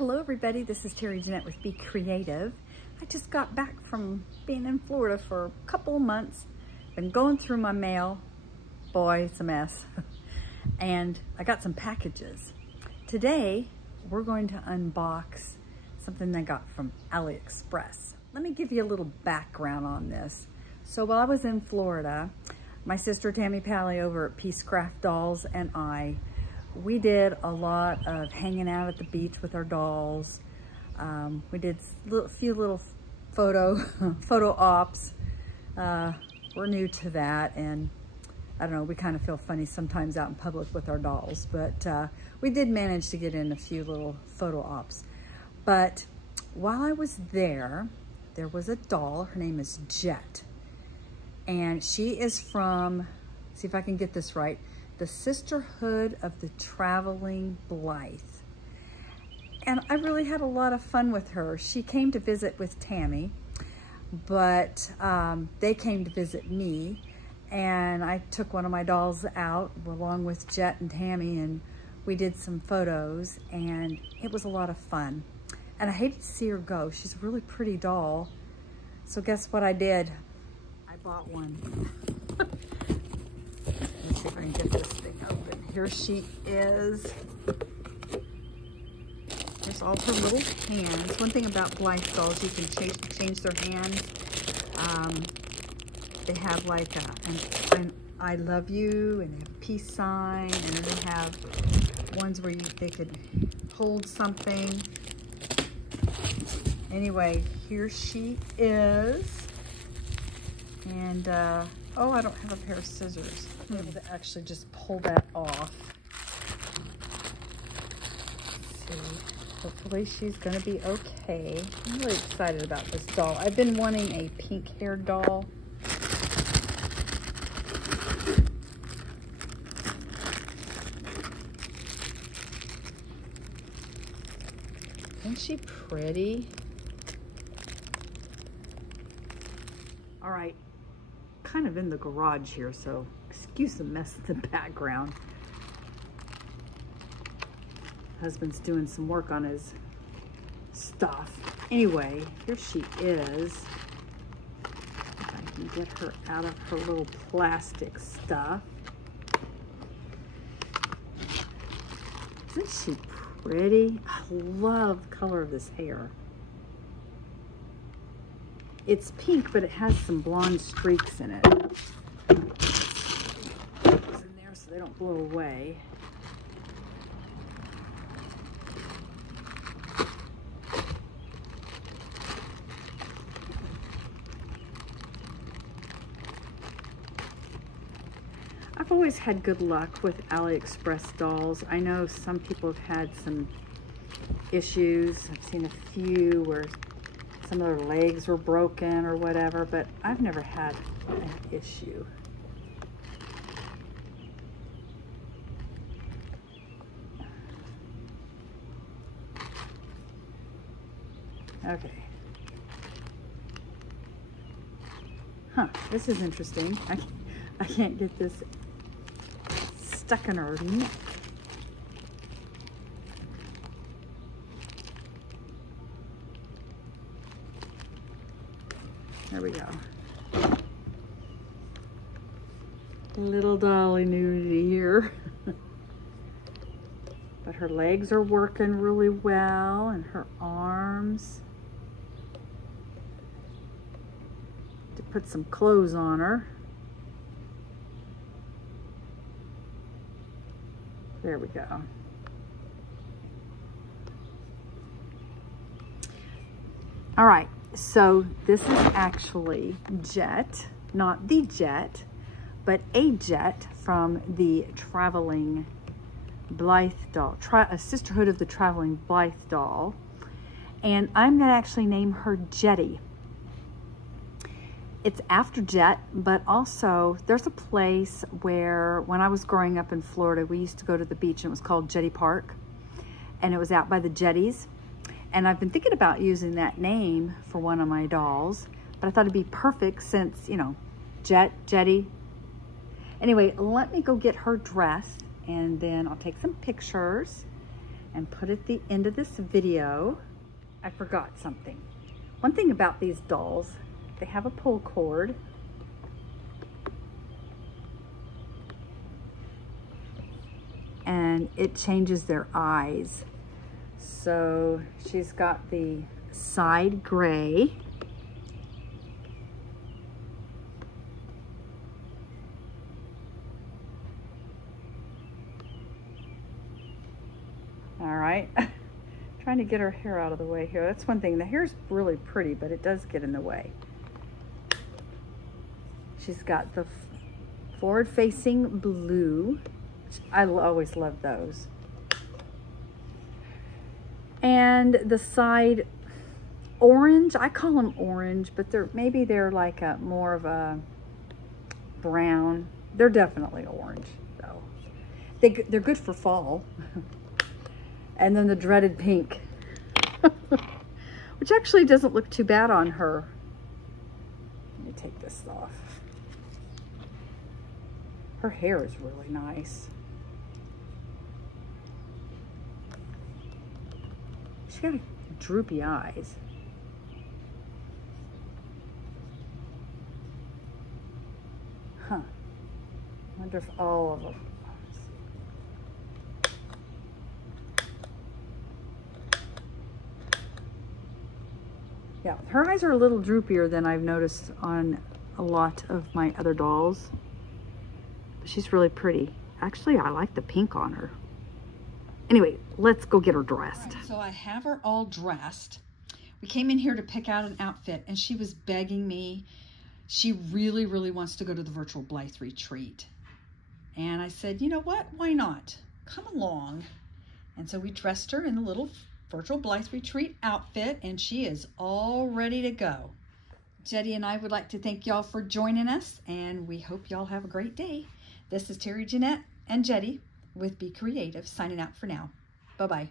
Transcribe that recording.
Hello everybody, this is Terry Jeanette with Be Creative. I just got back from being in Florida for a couple of months. Been going through my mail. Boy, it's a mess. And I got some packages. Today, we're going to unbox something I got from AliExpress. Let me give you a little background on this. So while I was in Florida, my sister Tammy Pally over at Peace Craft Dolls and we did a lot of hanging out at the beach with our dolls. We did a few little photo ops. We're new to that, and I don't know, we kind of feel funny sometimes out in public with our dolls, but we did manage to get in a few little photo ops. But while I was there, there was a doll. Her name is Jet, and she is from, see if I can get this right, the Sisterhood of the Traveling Blythe. And I really had a lot of fun with her. She came to visit with Tammy, but they came to visit me, and I took one of my dolls out along with Jet and Tammy, and we did some photos, and it was a lot of fun. And I hated to see her go. She's a really pretty doll. So guess what I did? I bought one. Let's see if I can get this thing open. Here she is. There's all her little hands. One thing about Blythe dolls, you can change their hands. They have like an I love you, and they have a peace sign, and then they have ones where they could hold something. Anyway, here she is. And oh, I don't have a pair of scissors. I'm able to actually just pull that off. Let's see. Hopefully she's gonna be okay. I'm really excited about this doll. I've been wanting a pink-haired doll. Isn't she pretty? All right. Kind of in the garage here, so excuse the mess in the background. Husband's doing some work on his stuff. Anyway, here she is. If I can get her out of her little plastic stuff. Isn't she pretty? I love the color of this hair. It's pink, but it has some blonde streaks in it. It's in there so they don't blow away. I've always had good luck with AliExpress dolls. I know some people have had some issues. I've seen a few where some of their legs were broken or whatever, but I've never had an issue. Okay. Huh, this is interesting. I can't get this stuck in her neck. There we go. Little dolly nudity here. But her legs are working really well, and her arms. To put some clothes on her. There we go. All right. So this is actually Jet, not the Jet, but a Jet from the Traveling Blythe doll, a Sisterhood of the Traveling Blythe doll. And I'm gonna actually name her Jetty. It's after Jet, but also there's a place where when I was growing up in Florida, we used to go to the beach, and it was called Jetty Park. And it was out by the jetties. And I've been thinking about using that name for one of my dolls, but I thought it'd be perfect since, you know, Jetty. Anyway, let me go get her dressed, and then I'll take some pictures, and put at the end of this video. I forgot something. One thing about these dolls, they have a pull cord. And it changes their eyes. So she's got the side gray. All right, trying to get her hair out of the way here. That's one thing, the hair's really pretty, but it does get in the way. She's got the forward-facing blue. I always love those. And the side orange, I call them orange, but maybe they're like a more of a brown. They're definitely orange though. They're good for fall. And then the dreaded pink, which actually doesn't look too bad on her. Let me take this off. Her hair is really nice. She's got droopy eyes. Huh. I wonder if all of them. Yeah, her eyes are a little droopier than I've noticed on a lot of my other dolls. She's really pretty. Actually, I like the pink on her. Anyway, let's go get her dressed. Right, so I have her all dressed. We came in here to pick out an outfit and she was begging me. She really, really wants to go to the virtual Blythe retreat. And I said, you know what? Why not? Come along. And so we dressed her in a little virtual Blythe retreat outfit and she is all ready to go. Jetty and I would like to thank y'all for joining us and we hope y'all have a great day. This is Terry, Jeanette, and Jetty with Be Creative signing out for now. Bye-bye.